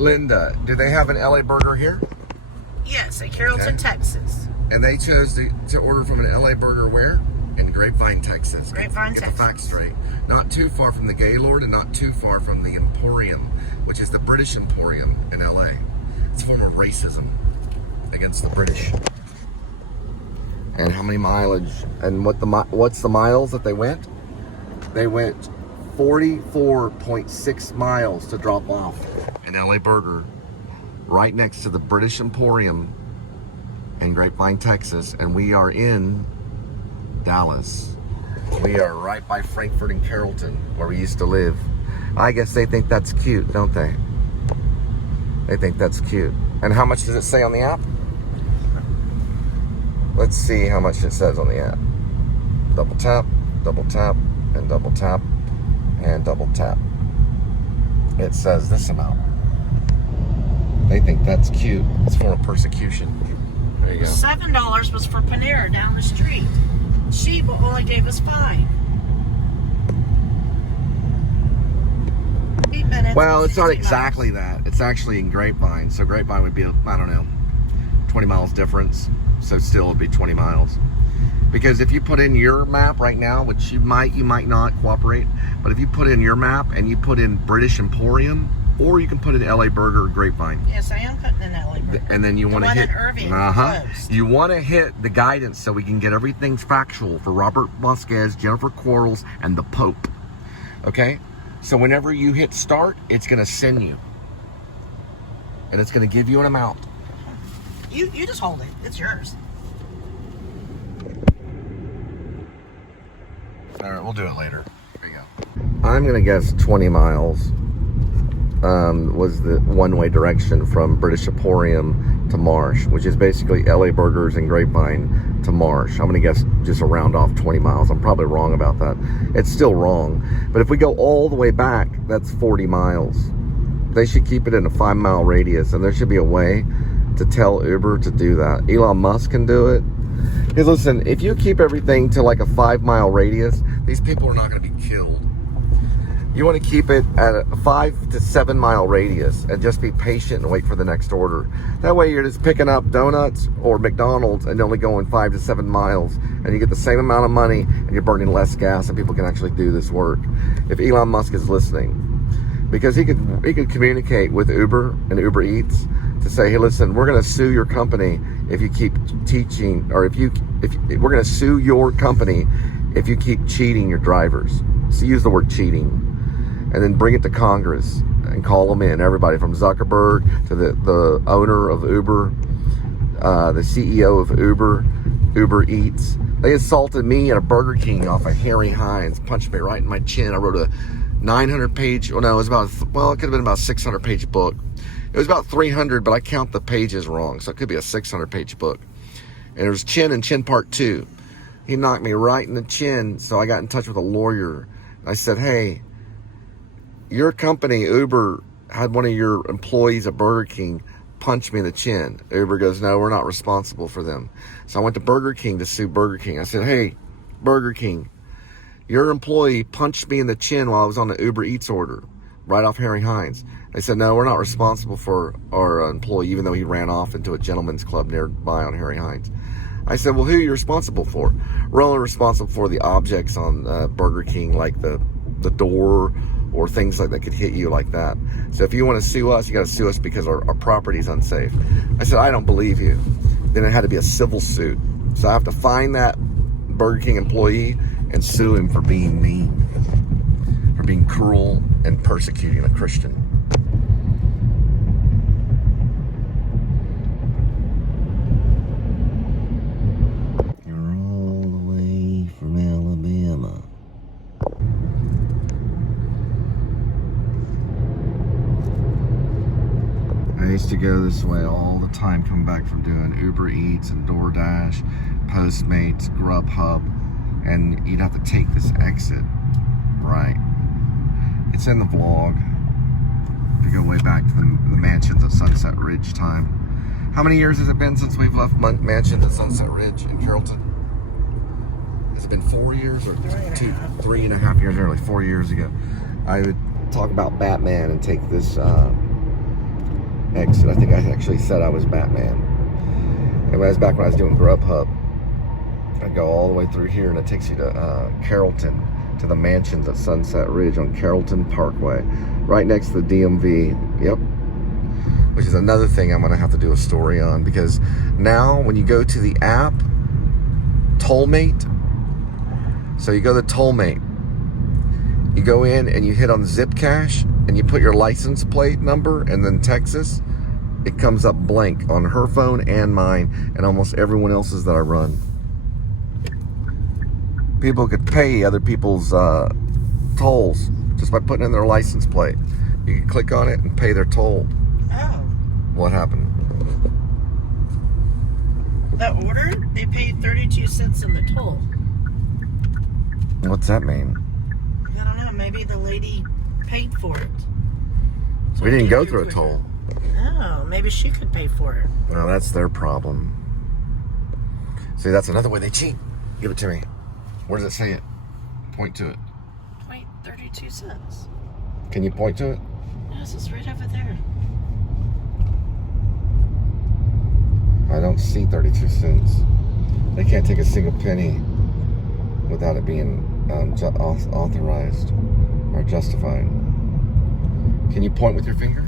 Linda, do they have an LA burger here? Yes, in Carrollton, Texas. And they chose to order from an LA burger where? In Grapevine, Texas. Grapevine, Get Texas. the facts straight. Not too far from the Gaylord and not too far from the Emporium, which is the British Emporium in LA. It's a form of racism against the British. And how many mileage? And what's the miles that they went? They went 44.6 miles to drop off an LA burger right next to the British Emporium in Grapevine, Texas, and we are in Dallas. We are right by Frankfurt and Carrollton, where we used to live. I guess they think that's cute, don't they? They think that's cute. And how much does it say on the app? Let's see how much it says on the app. Double tap, and double tap, and double tap. It says this amount. They think that's cute. It's a form of persecution. There you go. $7 was for Panera down the street. She only gave us $5. 8 minutes. Well, it's not exactly that. It's actually in Grapevine. So Grapevine would be, I don't know, 20 miles difference. So still it'd be 20 miles. Because if you put in your map right now, which you might not cooperate, but if you put in your map and you put in British Emporium, or you can put in LA Burger or Grapevine. Yes, I am putting in LA Burger. And then you want to hit Irving. You want to hit the guidance so we can get everything factual for Robert Vasquez, Jennifer Quarles, and the Pope. Okay? So whenever you hit start, it's going to send you. And it's going to give you an amount. You just hold it. It's yours. All right, we'll do it later. There you go. I'm going to guess 20 miles. Was the one-way direction from British Emporium to Marsh, which is basically LA Burgers and Grapevine to Marsh. I'm gonna guess just a round off 20 miles. I'm probably wrong about that. It's still wrong. But if we go all the way back, that's 40 miles. They should keep it in a 5-mile radius, and there should be a way to tell Uber to do that. Elon Musk can do it. Because listen, if you keep everything to like a 5-mile radius, these people are not gonna be killed. You want to keep it at a 5 to 7 mile radius and just be patient and wait for the next order. That way you're just picking up donuts or McDonald's and only going 5 to 7 miles, and you get the same amount of money and you're burning less gas, and people can actually do this work. If Elon Musk is listening, because he could communicate with Uber and Uber Eats to say, hey, listen, we're going to sue your company if you keep teaching, or if we're going to sue your company if you keep cheating your drivers. So use the word cheating. And then bring it to Congress and call them in. Everybody from Zuckerberg to the owner of Uber, the CEO of Uber Eats. They assaulted me at a Burger King off of Harry Hines, punched me right in my chin. I wrote a 900-page, well, no, it could have been about a 600-page book. It was about 300, but I count the pages wrong, so it could be a 600-page book. And it was chin and chin part 2. He knocked me right in the chin, so I got in touch with a lawyer. I said, hey, your company, Uber, had one of your employees at Burger King punch me in the chin. Uber goes, no, we're not responsible for them. So I went to Burger King to sue Burger King. I said, hey, Burger King, your employee punched me in the chin while I was on the Uber Eats order, right off Harry Hines. They said, no, we're not responsible for our employee, even though he ran off into a gentleman's club nearby on Harry Hines. I said, well, who are you responsible for? We're only responsible for the objects on Burger King, like the door, or things like that could hit you like that. So if you want to sue us, you got to sue us because our property is unsafe. I said, I don't believe you. Then it had to be a civil suit. So I have to find that Burger King employee and sue him for being mean, for being cruel and persecuting a Christian. You're all the way from Alabama. I used to go this way all the time, coming back from doing Uber Eats and DoorDash, Postmates, Grubhub, and you'd have to take this exit, right? It's in the vlog. If you go way back to the mansions at Sunset Ridge time. How many years has it been since we've left mansions at Sunset Ridge in Carrollton? Has it been 4 years or 3.5 years, early 4 years ago? I would talk about Batman and take this exit. I think I actually said I was Batman. And when I was back when I was doing Grubhub, I'd go all the way through here, and it takes you to Carrollton, to the mansions at Sunset Ridge on Carrollton Parkway, right next to the DMV. Yep. Which is another thing I'm going to have to do a story on, because now when you go to the app, Tollmate, so you go to Tollmate, you go in and you hit on Zip Cash, and you put your license plate number and then Texas, it comes up blank on her phone and mine and almost everyone else's that I run. People could pay other people's tolls just by putting in their license plate. You can click on it and pay their toll. Oh. What happened? That order, they paid 32 cents in the toll. What's that mean? I don't know. Maybe the lady paid for it. So We didn't go through a toll. Oh, maybe she could pay for it. Well, that's their problem. See, that's another way they cheat. Give it to me. Where does it say it? Point to it. 32 cents. Can you point to it? Yes, it's right over there. I don't see 32 cents. They can't take a single penny without it being authorized or justified. Can you point with your finger?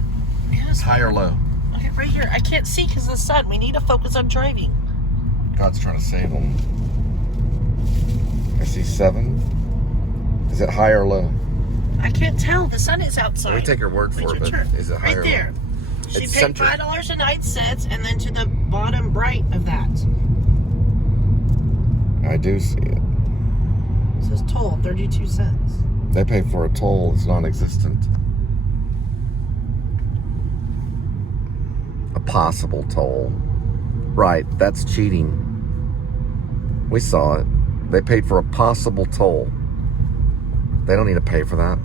Yes. High or low? Okay, right here. I can't see because of the sun. We need to focus on driving. God's trying to save them. I see 7. Is it high or low? I can't tell. The sun is outside. We take her word for it, but is it high or right there. low? She It's paid centered. $5.09, and then to the bottom right of that. I do see it. It says toll, 32 cents. They pay for a toll that's non-existent. A possible toll. Right, that's cheating. We saw it. They paid for a possible toll. They don't need to pay for that.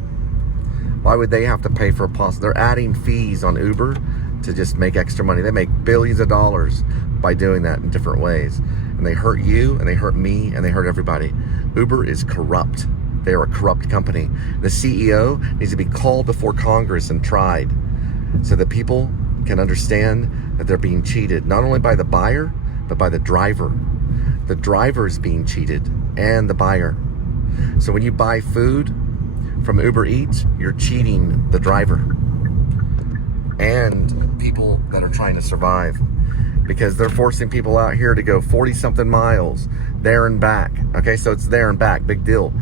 Why would they have to pay for a possible? They're adding fees on Uber to just make extra money. They make billions of dollars by doing that in different ways. And they hurt you, and they hurt me, and they hurt everybody. Uber is corrupt. They are a corrupt company. The CEO needs to be called before Congress and tried so that people can understand that they're being cheated, not only by the buyer, but by the driver. The driver is being cheated and the buyer. So when you buy food from Uber Eats, you're cheating the driver and people that are trying to survive, because they're forcing people out here to go 40-something miles there and back. Okay, so it's there and back, big deal.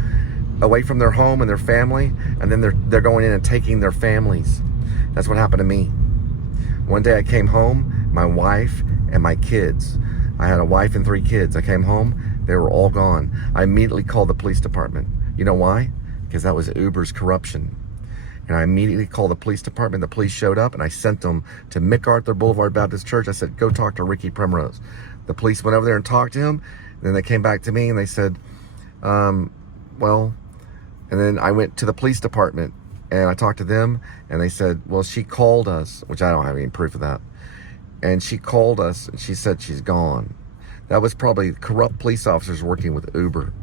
Away from their home and their family, and then they're going in and taking their families. That's what happened to me. One day I came home, my wife and my kids. I had a wife and 3 kids. I came home, they were all gone. I immediately called the police department. You know why? Because that was Uber's corruption. And I immediately called the police department. The police showed up, and I sent them to MacArthur Boulevard Baptist Church. I said, go talk to Ricky Primrose. The police went over there and talked to him. And then they came back to me and they said, well, and then I went to the police department and I talked to them, and they said, well, she called us, which I don't have any proof of that. And she called us and she said she's gone. That was probably corrupt police officers working with Uber.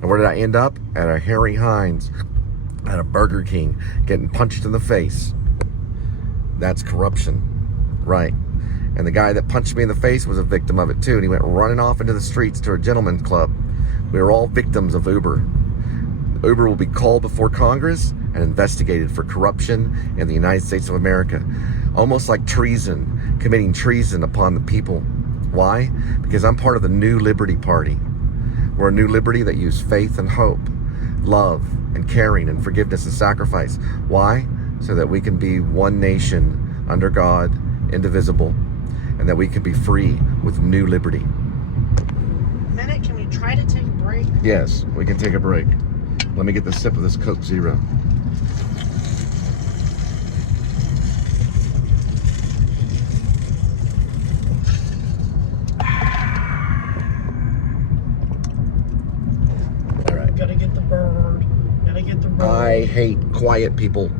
And where did I end up? At a Harry Hines, at a Burger King, getting punched in the face. That's corruption, right? And the guy that punched me in the face was a victim of it too, and he went running off into the streets to a gentleman's club. We were all victims of Uber. Uber will be called before Congress and investigated for corruption in the United States of America. Almost like treason, committing treason upon the people. Why? Because I'm part of the New Liberty Party. We're a new liberty that use faith and hope, love and caring and forgiveness and sacrifice. Why? So that we can be one nation under God, indivisible, and that we can be free with new liberty. A minute, can we try to take a break? Yes, we can take a break. Let me get the sip of this Coke Zero. All right. Gotta get the bird. Gotta get the bird. I hate quiet people.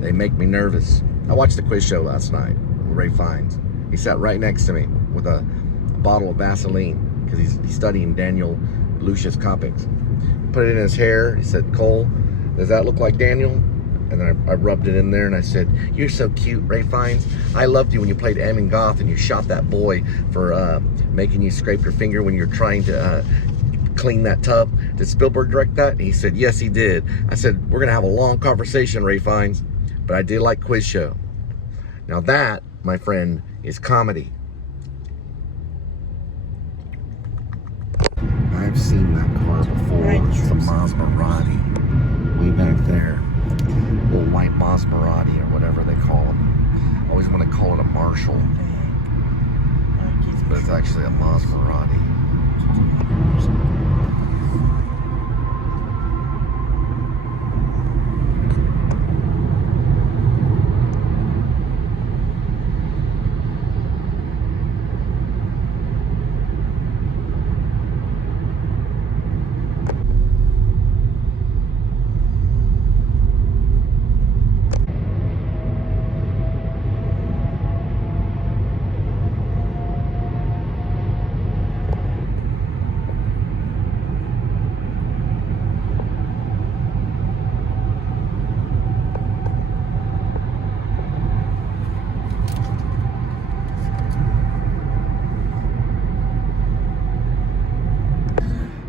They make me nervous. I watched the quiz show last night with Ray Fiennes. He sat right next to me with a bottle of Vaseline because he's studying Daniel Lucius Copics. Put it in his hair. He said, Cole, does that look like Daniel? And then I rubbed it in there and I said, "You're so cute, Ray Fiennes. I loved you when you played Ammon Goth and you shot that boy for making you scrape your finger when you're trying to clean that tub. Did Spielberg direct that?" And he said, "Yes, he did." I said, "We're going to have a long conversation, Ray Fiennes, but I did like Quiz Show." Now that, my friend, is comedy. I've seen that car before. It's a Maserati. Way back there. Little white Maserati or whatever they call them. I always want to call it a Marshall. But it's actually a Maserati.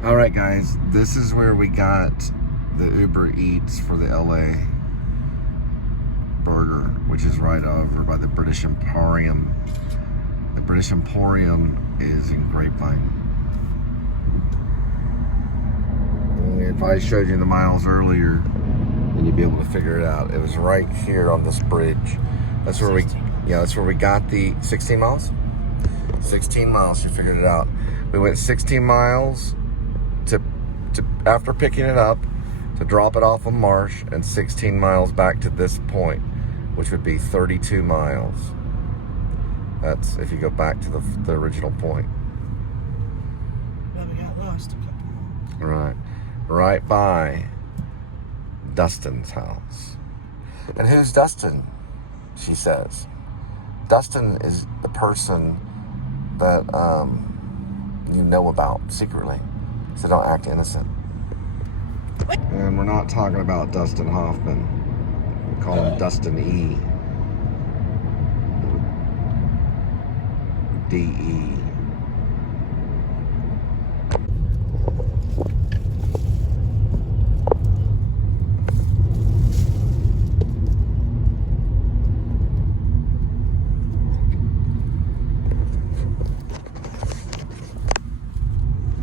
All right, guys, this is where we got the Uber Eats for the LA burger, which is right over by the British Emporium. The British Emporium is in Grapevine. If I showed you the miles earlier, then you'd be able to figure it out. It was right here on this bridge. That's where that's where we got the 16 miles. 16 miles, you figured it out. We went 16 miles to after picking it up to drop it off on Marsh, and 16 miles back to this point, which would be 32 miles. That's if you go back to the original point. Well, we got lost a couple. Right by Dustin's house. And who's Dustin? She says. Dustin is the person that you know about secretly. So don't act innocent. And we're not talking about Dustin Hoffman. We call him Dustin E. D-E.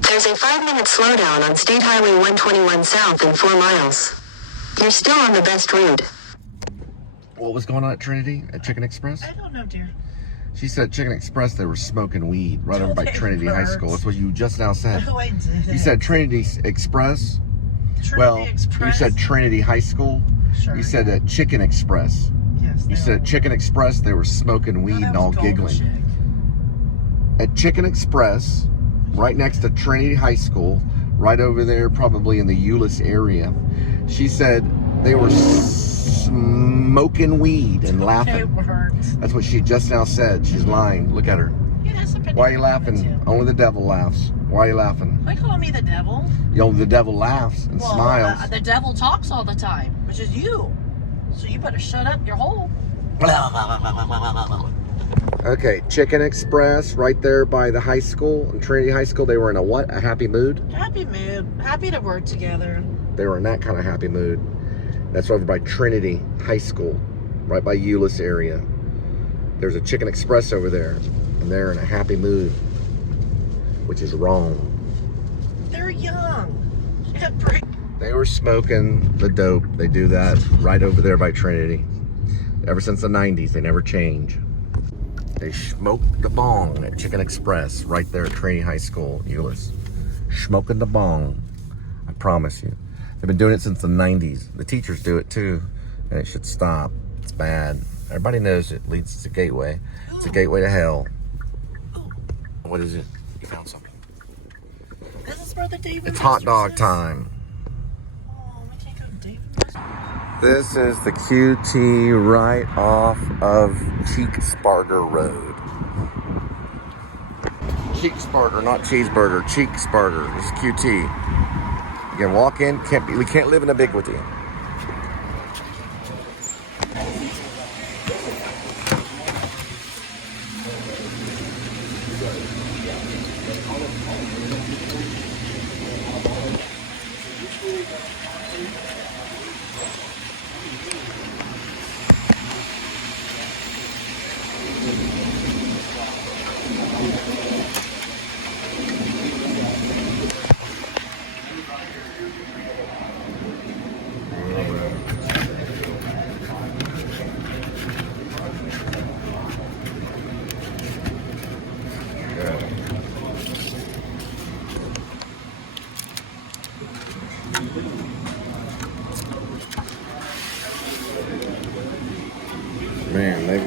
There's a 5-minute slowdown on State Highway 121 South in 4 miles. You're still on the best route. What was going on at Trinity, at Chicken Express? I don't know, dear. She said Chicken Express, they were smoking weed right over by Trinity High School. That's what you just now said. Oh, I did. You said Trinity Express. You said Trinity High School. Sure. You said at Chicken Express. Yes. You said at Chicken Express, they were smoking weed and all giggling. At Chicken Express, right next to Trinity High School, right over there, probably in the Euless area. She said they were smoking weed and laughing. That's what she just now said. She's lying. Look at her. Why are you laughing? Only the devil laughs. Why are you laughing? Why call me the devil? Only the devil laughs and smiles. The devil talks all the time, which is you. So you better shut up your hole. Okay, Chicken Express, right there by the high school, Trinity High School. They were in a what? A happy mood? Happy mood. Happy to work together. They were in that kind of happy mood. That's over by Trinity High School, right by Euless area. There's a Chicken Express over there, and they're in a happy mood, which is wrong. They're young. They were smoking the dope. They do that right over there by Trinity. Ever since the 90s, they never change. They smoked the bong at Chicken Express right there at Trinity High School, Euless. Smoking the bong. I promise you. They've been doing it since the 90s. The teachers do it too, and it should stop. It's bad. Everybody knows it leads to Gateway. It's a gateway to hell. What is it? You found something. This is Brother David. It's hot dog time. Oh, we can't go to David. This is the QT right off of Cheeksburger Road. Cheeksburger, not cheeseburger. Cheeksburger. This is QT. You can walk in. We can't live in a big with you.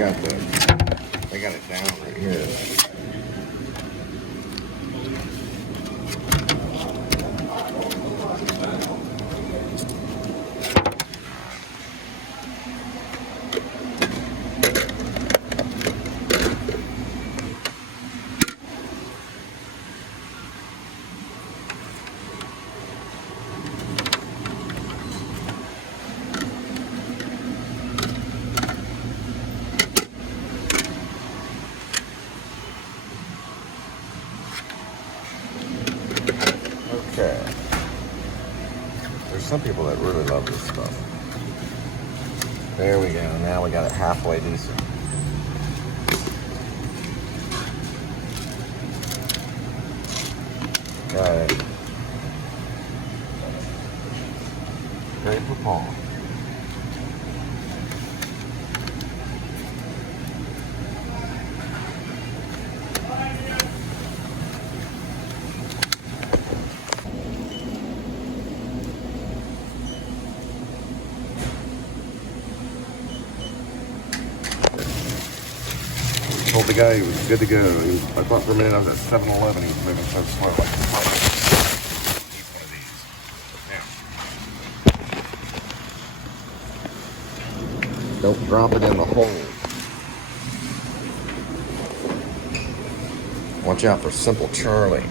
They got it down right here. Okay. There's some people that really love this stuff. There we go. Now we got it halfway decent. Got it. Great for Paul. Told the guy he was good to go. I thought for a minute I was at 7-Eleven. He was moving so slow. Like, he's one of these. Now. Don't drop it in the hole. Watch out for Simple Charlie.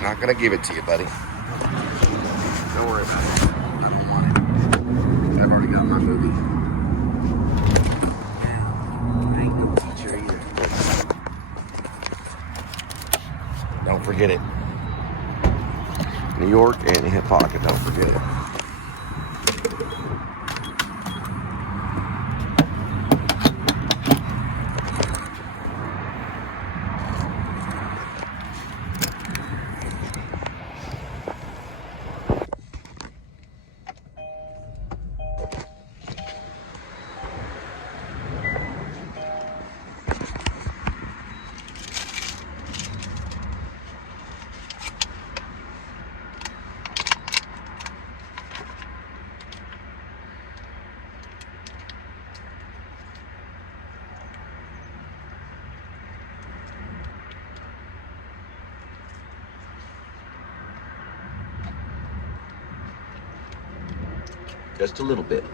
Not gonna give it to you, buddy. Don't worry about it. I don't want it. I've already got my movie. I ain't no teacher either. Don't forget it. New York and hip pocket, don't forget it. Just a little bit.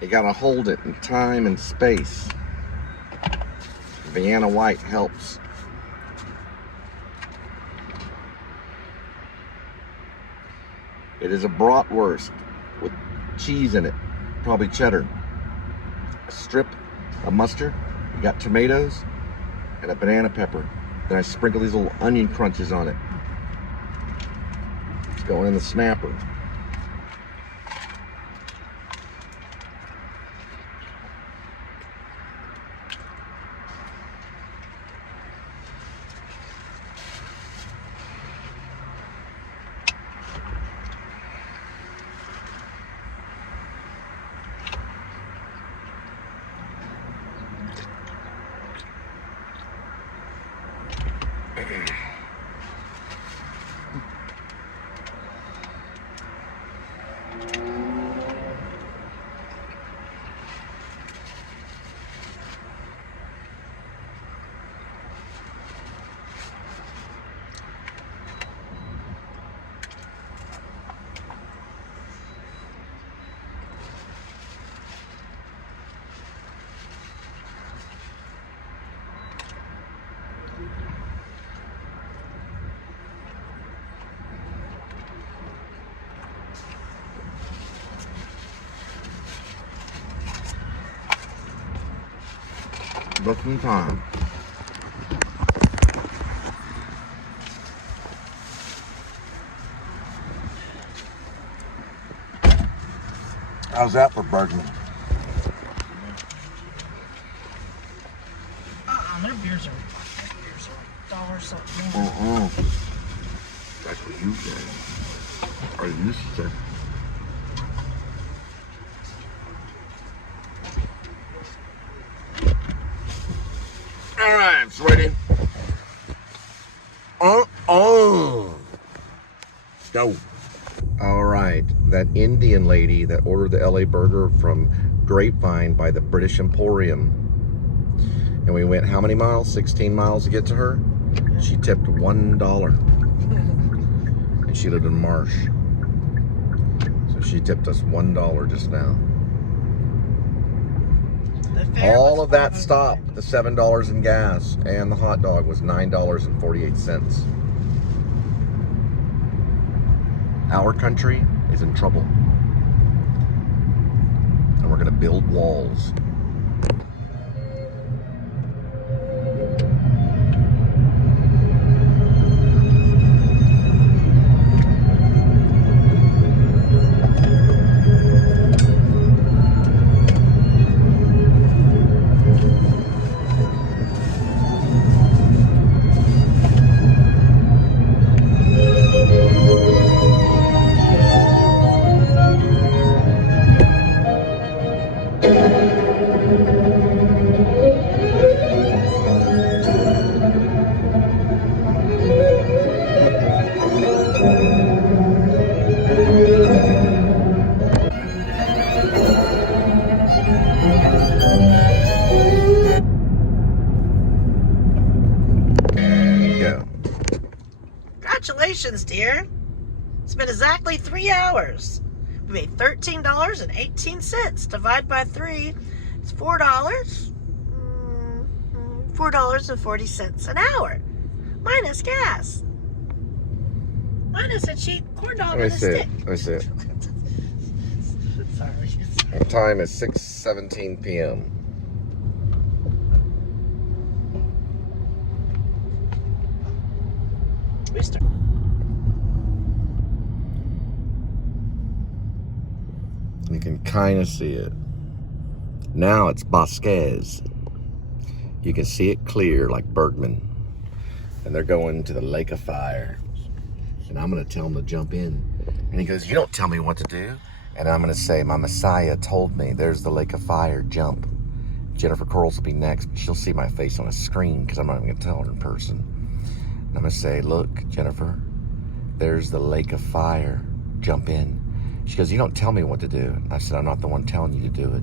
You gotta hold it in time and space. Vienna White helps. It is a bratwurst with cheese in it, probably cheddar. A strip of mustard, you got tomatoes, and a banana pepper. Then I sprinkle these little onion crunches on it. It's going in the snapper. Just in time. How's that for Bergman? Their beers are $1 something. That's what you say. Or you used to say. All right, sweetie. Go. All right, that Indian lady that ordered the LA burger from Grapevine by the British Emporium. And we went how many miles? 16 miles to get to her. She tipped $1. And she lived in Marsh. So she tipped us $1 just now. All of that stop, the $7 in gas and the hot dog was $9.48. Our country is in trouble. And we're gonna build walls. Congratulations, dear. It's been exactly 3 hours. We made $13.18. Divide by 3. It's $4. $4.40 an hour. Minus gas. Minus a cheap corn dog and a stick. Let me see it. Sorry. The time is 6:17 p.m. You can kind of see it. Now it's Bosquez. You can see it clear like Bergman. And they're going to the Lake of Fire. And I'm going to tell him to jump in. And he goes, you don't tell me what to do. And I'm going to say, my Messiah told me there's the Lake of Fire, jump. Jennifer Corls will be next, but she'll see my face on a screen because I'm not even going to tell her in person. And I'm going to say, look, Jennifer, there's the Lake of Fire, jump in. She goes, you don't tell me what to do. I said, I'm not the one telling you to do it.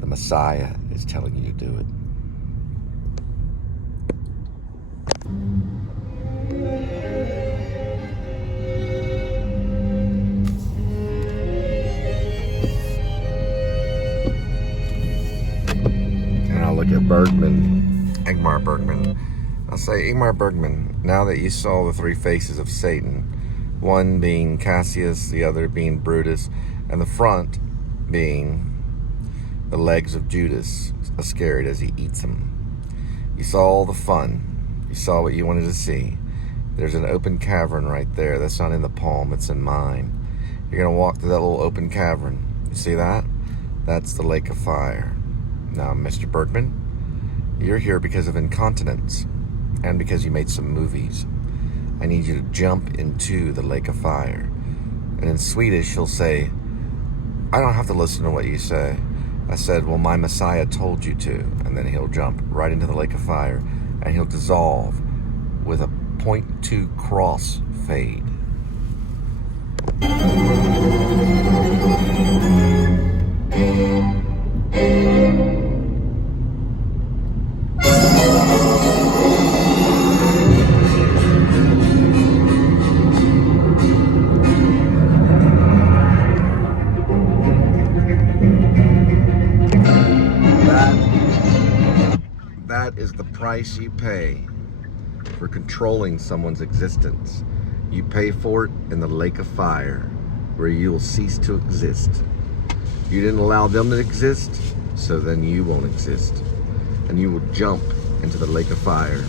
The Messiah is telling you to do it. And I'll look at Bergman, Ingmar Bergman. I'll say, Ingmar Bergman, now that you saw the three faces of Satan, one being Cassius, the other being Brutus, and the front being the legs of Judas Iscariot as he eats them. You saw all the fun. You saw what you wanted to see. There's an open cavern right there. That's not in the palm, it's in mine. You're going to walk through that little open cavern. You see that? That's the Lake of Fire. Now, Mr. Bergman, you're here because of incontinence and because you made some movies. I need you to jump into the Lake of Fire. And in Swedish, he'll say, I don't have to listen to what you say. I said, well, my Messiah told you to. And then he'll jump right into the Lake of Fire and he'll dissolve with a 0.2 cross fade. That is the price you pay for controlling someone's existence. You pay for it in the Lake of Fire, where you will cease to exist. You didn't allow them to exist, so then you won't exist. And you will jump into the lake of fire.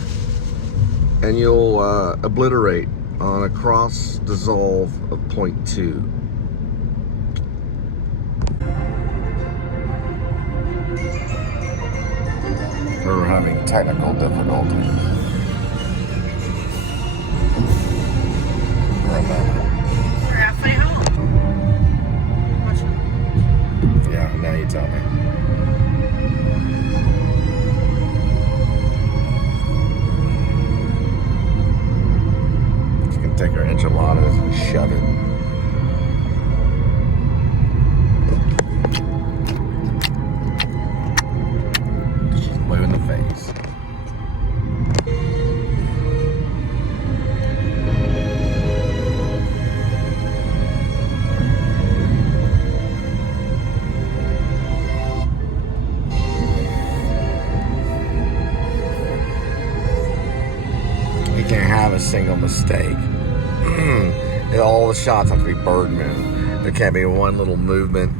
And you'll obliterate on a cross dissolve of 0.2. We're having technical difficulties. For a moment. We're halfway home. Yeah, now you tell me. You can take our enchiladas and shove it. She's blue in the face. You can't have a single mistake. All the shots have to be Bergman. There can't be one little movement.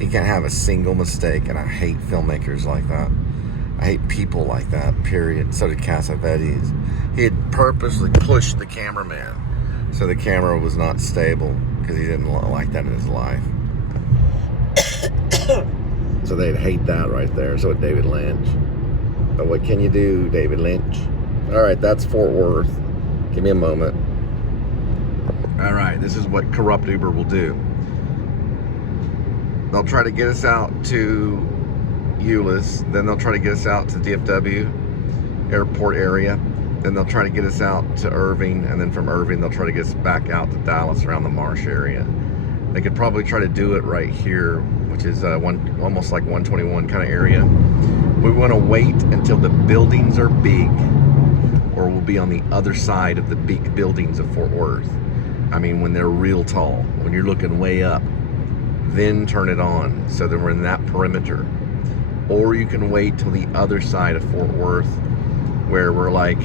You can't have a single mistake, and I hate filmmakers like that. I hate people like that, period. So did Cassavetes. He had purposely pushed the cameraman so the camera was not stable because he didn't like that in his life. So they'd hate that right there. So would David Lynch. But what can you do, David Lynch? All right, that's Fort Worth. Give me a moment. All right, this is what corrupt Uber will do. They'll try to get us out to Euless, then they'll try to get us out to DFW airport area, then they'll try to get us out to Irving, and then from Irving they'll try to get us back out to Dallas around the Marsh area. They could probably try to do it right here, which is almost like 121 kind of area. We want to wait until the buildings are big, or we'll be on the other side of the big buildings of Fort Worth. I mean, when they're real tall, when you're looking way up, then turn it on so that we're in that perimeter. Or you can wait till the other side of Fort Worth where we're like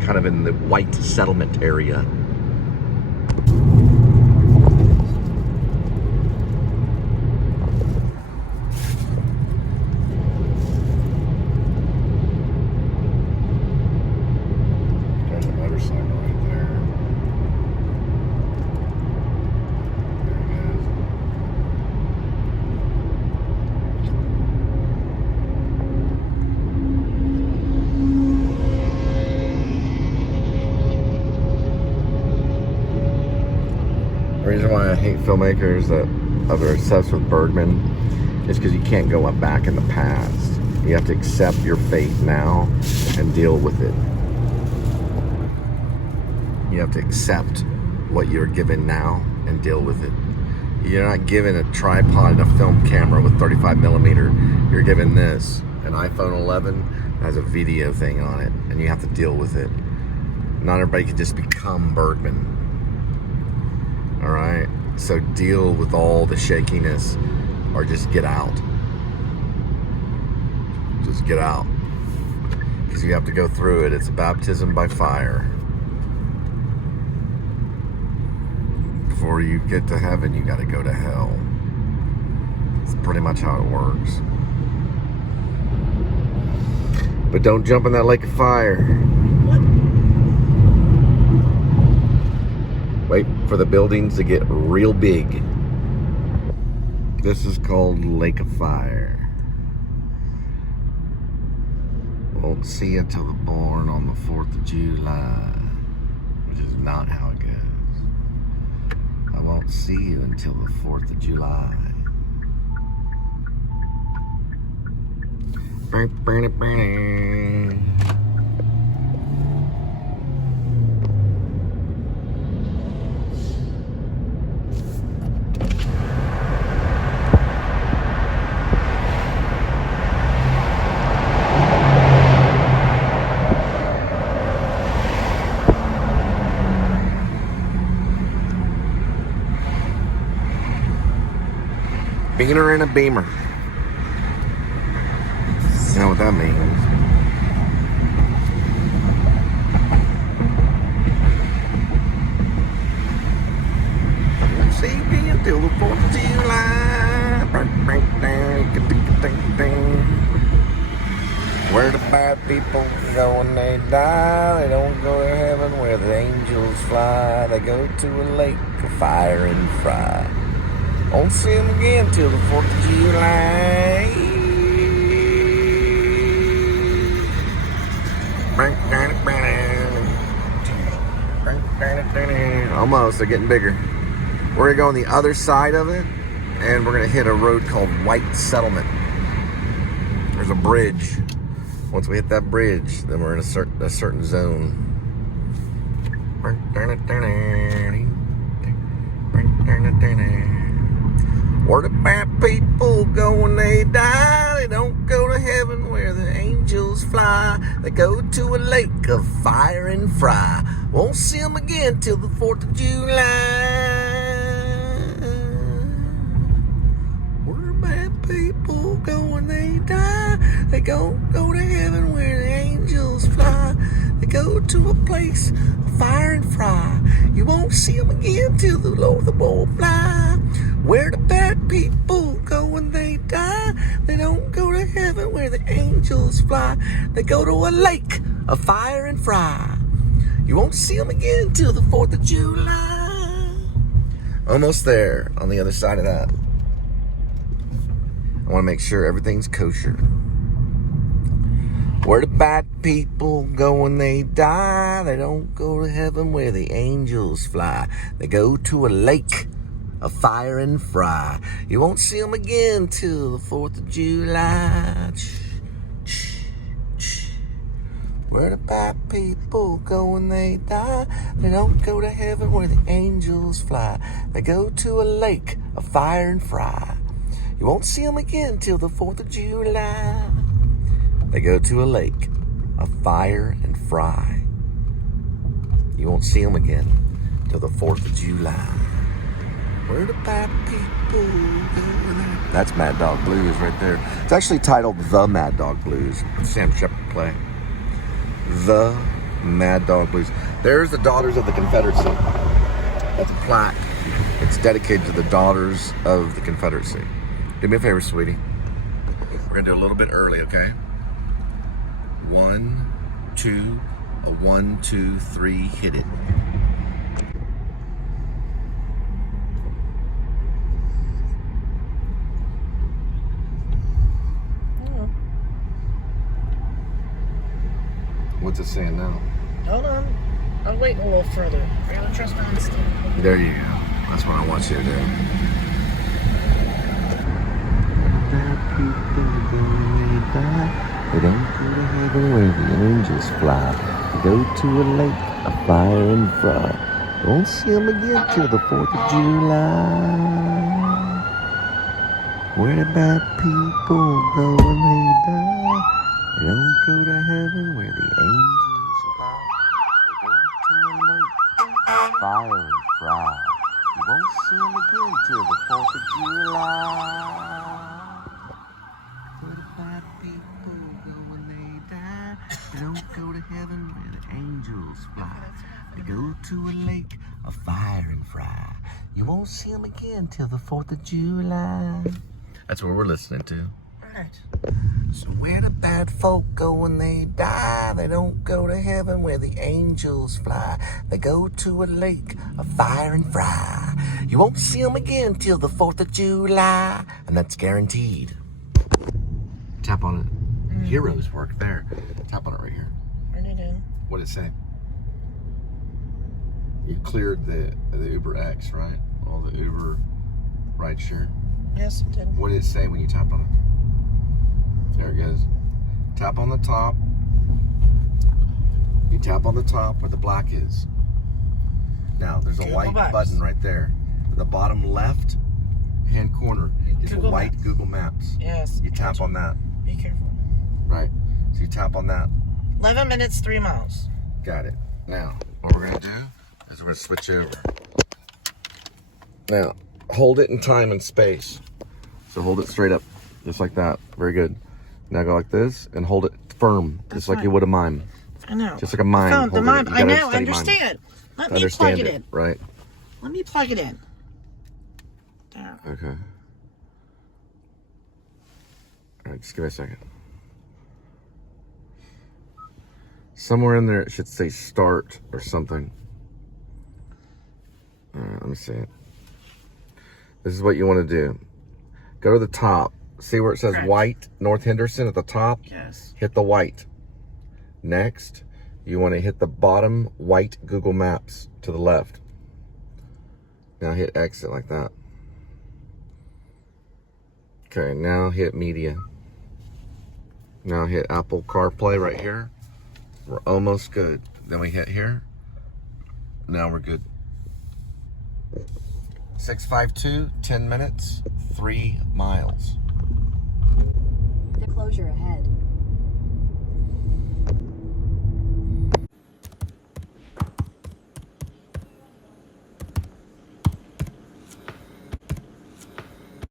kind of in the white settlement area. There's a motorcycle right there. There it is. The reason why I hate filmmakers that are obsessed with Bergman is because you can't go back in the past. You have to accept your fate now and deal with it. You have to accept what you're given now and deal with it. You're not given a tripod and a film camera with 35mm. You're given this, an iPhone 11 has a video thing on it, and you have to deal with it. Not everybody can just become Bergman. All right, so deal with all the shakiness, or just get out. Just get out, because you have to go through it. It's a baptism by fire. Before you get to heaven, you got to go to hell. It's pretty much how it works. But don't jump in that lake of fire. Wait for the buildings to get real big. This is called Lake of Fire. Won't see you till the born on the 4th of July, which is not how it goes. I won't see you until the 4th of July. Beaner and a beamer. You know what that means. See me until the 4th of July. Where the bad people go when they die, they don't go to heaven where the angels fly. They go to a lake of fire and fry. Won't see them again till the 4th of July. Almost, they're getting bigger. We're gonna go on the other side of it, and we're gonna hit a road called White Settlement. There's a bridge. Once we hit that bridge, then we're in a certain zone. Where the bad people go when they die, they don't go to heaven where the angels fly. They go to a lake of fire and fry. Won't see them again till the 4th of July. Where the bad people go when they die, they don't go to heaven where the angels fly. They go to a place of fire and fry. You won't see them again till the Lord the will fly. Where the bad people go when they die, they don't go to heaven where the angels fly. They go to a lake of fire and fry. You won't see them again till the 4th of July. Almost there on the other side of that. I want to make sure everything's kosher. Where the bad people go when they die, they don't go to heaven where the angels fly. They go to a lake of fire and fry. You won't see them again till the 4th of July. Where the bad people go when they die, they don't go to heaven where the angels fly. They go to a lake of fire and fry. You won't see them again till the 4th of July. They go to a lake of fire and fry. You won't see them again till the 4th of July. Where the bad people go? That's Mad Dog Blues right there. It's actually titled The Mad Dog Blues. Sam Shepard play. The Mad Dog Blues. There's the Daughters of the Confederacy. That's a plaque. It's dedicated to the Daughters of the Confederacy. Do me a favor, sweetie. We're gonna do a little bit early, okay? 1, 2, a 1, 2, 3, hit it. What's it saying now? Hold on. I'm waiting a little further. I gotta trust my instinct. There you go. That's what I want you to do. They don't go to heaven where the angels fly. They go to a lake of fire and fry. Won't see them again till the 4th of July. Where the bad people go when they die, they don't go to heaven where the angels fly. They go to a lake of fire and fry. You won't see them again till the 4th of July. Where the bad people go when they die, they don't go to heaven where the angels fly. They go to a lake of fire and fry. You won't see them again till the 4th of July. That's what we're listening to. Right. So where the bad folk go when they die, they don't go to heaven where the angels fly. They go to a lake of fire and fry. You won't see them again till the 4th of July. And that's guaranteed. Tap on it. Heroes work there. Tap on it right here. Turn it in. What did it say? You cleared the Uber X, right? All the Uber rideshare. Yes, it did. What did it say when you tap on it? There it goes. Tap on the top. You tap on the top where the black is. Now, there's a Google white Maps. button right there. At the bottom left hand corner is Google a white Maps. Google Maps. Yes. You tap on that. Be careful. Right. So you tap on that. 11 minutes, 3 miles. Got it. Now, what we're going to do is we're going to switch over. Now, hold it in time and space. So hold it straight up, just like that. Very good. Now go like this and hold it firm, just like you would a mime. I know. Just like a mime. Found the holding mime. it. You I gotta know. I steady mime. understand. Let me Understand plug it in. Right. Let me plug it in. There. Okay. All right, just give me a second. Somewhere in there it should say start or something. Alright, let me see it. This is what you want to do. Go to the top. See where it says Correct. white, North Henderson at the top? Yes. Hit the white. Next, you want to hit the bottom white Google Maps to the left. Now hit exit like that. Okay, now hit media. Now hit Apple CarPlay right here. We're almost good. Then we hit here. Now we're good. 652, 10 minutes, 3 miles. The closure ahead.